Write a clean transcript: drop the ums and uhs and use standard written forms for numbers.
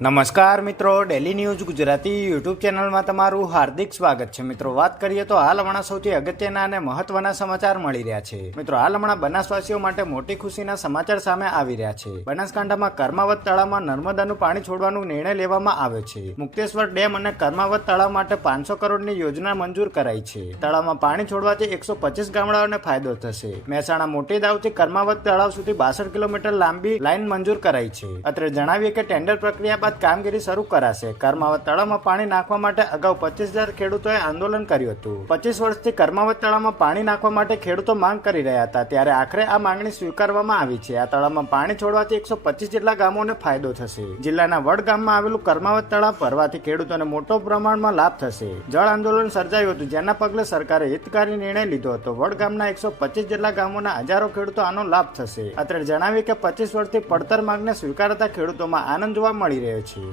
નમસ્કાર મિત્રો, daily news Gujarati YouTube ચેનલમાં તમારું હાર્દિક સ્વાગત છે. મિત્રો, વાત કરીએ તો હાલ હમણાં સૌથી અગત્યના અને મહત્વના સમાચાર મળી રહ્યા છે. મિત્રો, હાલ હમણાં બનાસવાસીઓ માટે મોટી ખુશીના સમાચાર સામે આવી રહ્યા છે. બનાસકાંઠામાં કર્માવત તળાવમાં નર્મદાનું પાણી છોડવાનું નિર્ણય લેવામાં આવ્યો છે. મુક્તેશ્વર ડેમ અને કર્માવત તળાવ માટે 500 કરોડની યોજના મંજૂર કરાઈ છે. તળાવમાં પાણી છોડવાથી 125 ગામડાઓને ફાયદો થશે. મહેસાણા મોટી દાવથી કર્માવત તળાવ સુધી 62 કિલોમીટર લાંબી લાઇન મંજૂર કરાઈ છે. અત્રે જણાવીએ કે ટેન્ડર પ્રક્રિયા કામગીરી શરૂ કરાશે. કર્માવત તળાવમાં પાણી નાખવા માટે અગાઉ 25,000 ખેડૂતોએ આંદોલન કર્યું હતું. 25 વર્ષથી કર્માવત તળાવમાં પાણી નાખવા માટે ખેડૂતો માંગ કરી રહ્યા હતા, ત્યારે આખરે આ માંગણી સ્વીકારવામાં આવી છે. આ તળાવમાં પાણી છોડવાથી 125 જેટલા ગામોને ફાયદો થશે. જિલ્લાના વડ ગામમાં આવેલું કર્માવત તળાવ ભરવાથી ખેડૂતોને મોટો પ્રમાણમાં લાભ થશે. જળ આંદોલન સર્જાયું હતું, જેના પગલે સરકારે હિતકારી નિર્ણય લીધો હતો. વડ ગામના 125 જેટલા ગામોના હજારો ખેડૂતો આનો લાભ થશે. અત્રે જણાવી કે 25 વર્ષથી પડતર માંગને સ્વીકારતા ખેડૂતોમાં આનંદ જોવા મળી રહ્યો છે.